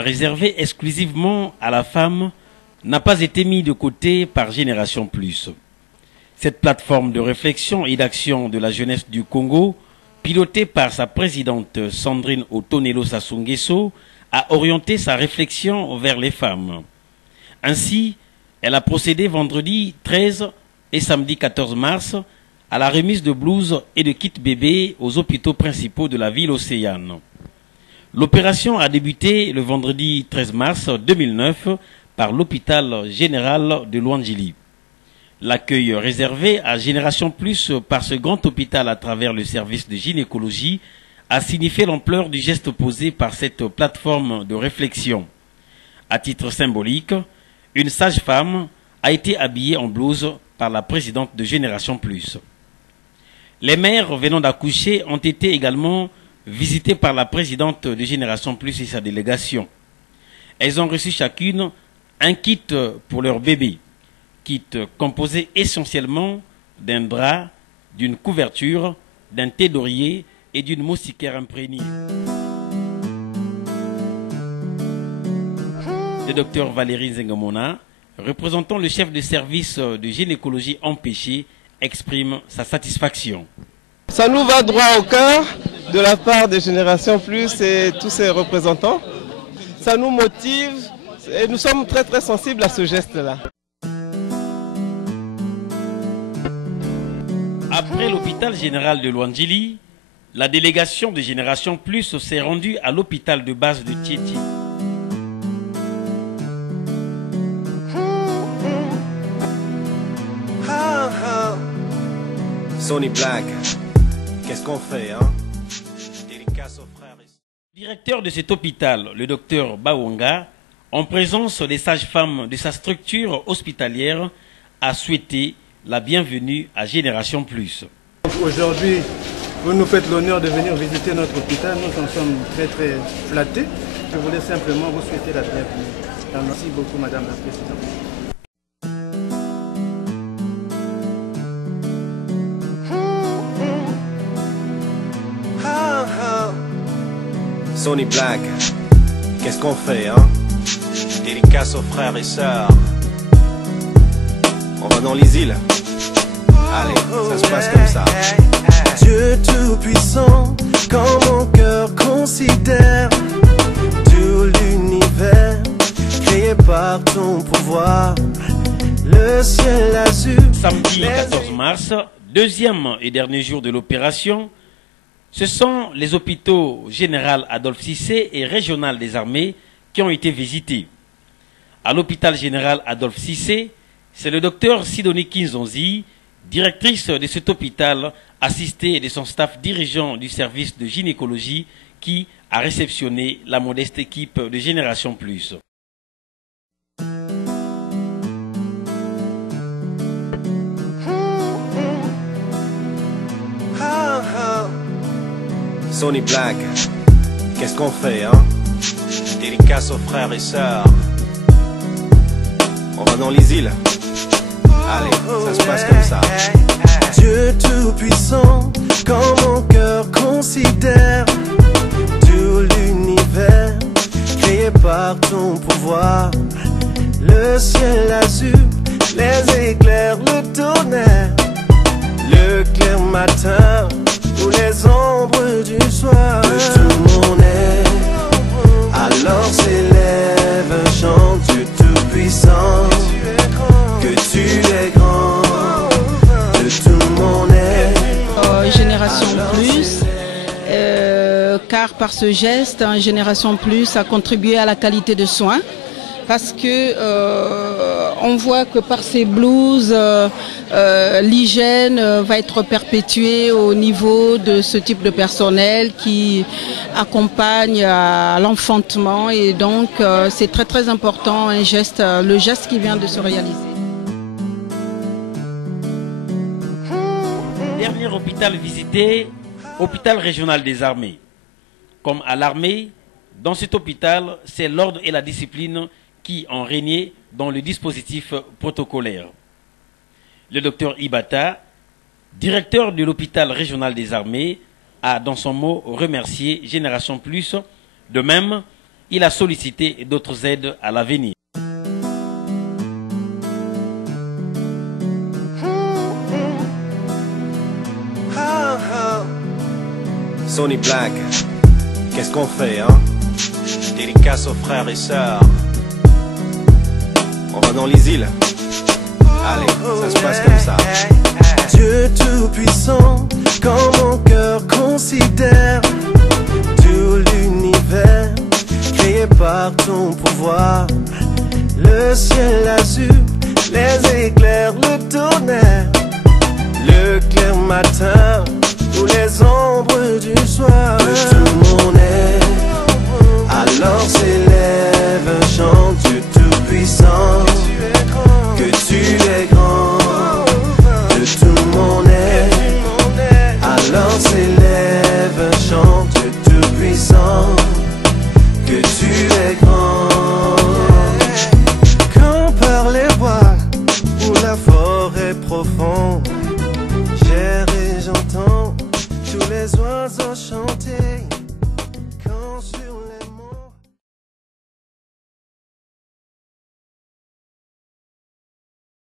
réservé exclusivement à la femme n'a pas été mis de côté par Génération Plus. Cette plateforme de réflexion et d'action de la jeunesse du Congo, pilotée par sa présidente Sandrine Otonelo Sassou Nguesso, a orienté sa réflexion vers les femmes. Ainsi, elle a procédé vendredi 13 et samedi 14 mars à la remise de blouses et de kits bébés aux hôpitaux principaux de la ville océane. L'opération a débuté le vendredi 13 mars 2009 par l'hôpital général de Luandjili. L'accueil réservé à Génération Plus par ce grand hôpital à travers le service de gynécologie a signifié l'ampleur du geste posé par cette plateforme de réflexion. À titre symbolique, une sage-femme a été habillée en blouse par la présidente de Génération Plus. Les mères venant d'accoucher ont été également visitées par la présidente de Génération Plus et sa délégation. Elles ont reçu chacune un kit pour leur bébé, kit composé essentiellement d'un drap, d'une couverture, d'un thé d'oreiller et d'une moustiquaire imprégnée. Le docteur Valérie Zengamona, représentant le chef de service de gynécologie empêchée, exprime sa satisfaction. Ça nous va droit au cœur de la part de Génération Plus et tous ses représentants. Ça nous motive et nous sommes très sensibles à ce geste-là. Après l'hôpital général de Luandjili, la délégation de Génération Plus s'est rendue à l'hôpital de base de Tieti. Sony Black, qu'est-ce qu'on fait, hein? Dédicace aux frères. Le directeur de cet hôpital, le docteur Bawanga, en présence des sages-femmes de sa structure hospitalière, a souhaité la bienvenue à Génération Plus. Aujourd'hui, vous nous faites l'honneur de venir visiter notre hôpital. Nous en sommes très flattés. Je voulais simplement vous souhaiter la bienvenue. Merci beaucoup, Madame la Présidente. Sony Black, qu'est-ce qu'on fait, hein? Dédicace aux frères et sœurs. On va dans les îles. Allez, ça se passe comme ça. Dieu tout-puissant, quand mon cœur considère tout l'univers créé par ton pouvoir, le ciel azur. Samedi 14 mars, deuxième et dernier jour de l'opération, ce sont les hôpitaux général Adolphe Cissé et régional des armées qui ont été visités. À l'hôpital général Adolphe Cissé, c'est le docteur Sidonie Kinzonzi, directrice de cet hôpital, assistée de son staff dirigeant du service de gynécologie, qui a réceptionné la modeste équipe de Génération Plus. Sony Black, qu'est-ce qu'on fait, hein? Dédicace aux frères et sœurs. On va dans les îles. Allez, ça se passe comme ça. Dieu tout-puissant, quand mon cœur considère tout l'univers créé par ton pouvoir, le ciel azur, les éclairs, le tonnerre, le clair matin ou les ombres du soir. De tout mon être, alors s'élève un chant, Dieu tout-puissant, que tu es grand. De tout mon être, Génération Plus, car par ce geste, Génération Plus a contribué à la qualité de soins. Parce que on voit que par ces blouses, l'hygiène va être perpétuée au niveau de ce type de personnel qui accompagne à l'enfantement, et donc c'est très important, un geste, le geste qui vient de se réaliser. Dernier hôpital visité, hôpital régional des armées. Comme à l'armée, dans cet hôpital, c'est l'ordre et la discipline qui ont régné dans le dispositif protocolaire. Le docteur Ibata, directeur de l'hôpital régional des armées, a dans son mot remercié Génération Plus. De même, il a sollicité d'autres aides à l'avenir. Sonny Black, qu'est-ce qu'on fait, hein? Dédicace aux frères et sœurs. On va dans les îles. Allez, ça se passe comme ça. Dieu tout-puissant, quand mon cœur considère tout l'univers créé par ton pouvoir, le ciel azur, les éclairs, le tonnerre, le clair matin ou les ombres du soir. De tout mon être, alors s'élève un chant, Dieu tout-puissant, que tu es grand. De tout mon être, alors s'élève un chant, Dieu tout-puissant, que tu es grand. Quand par les bois ou la forêt profonde,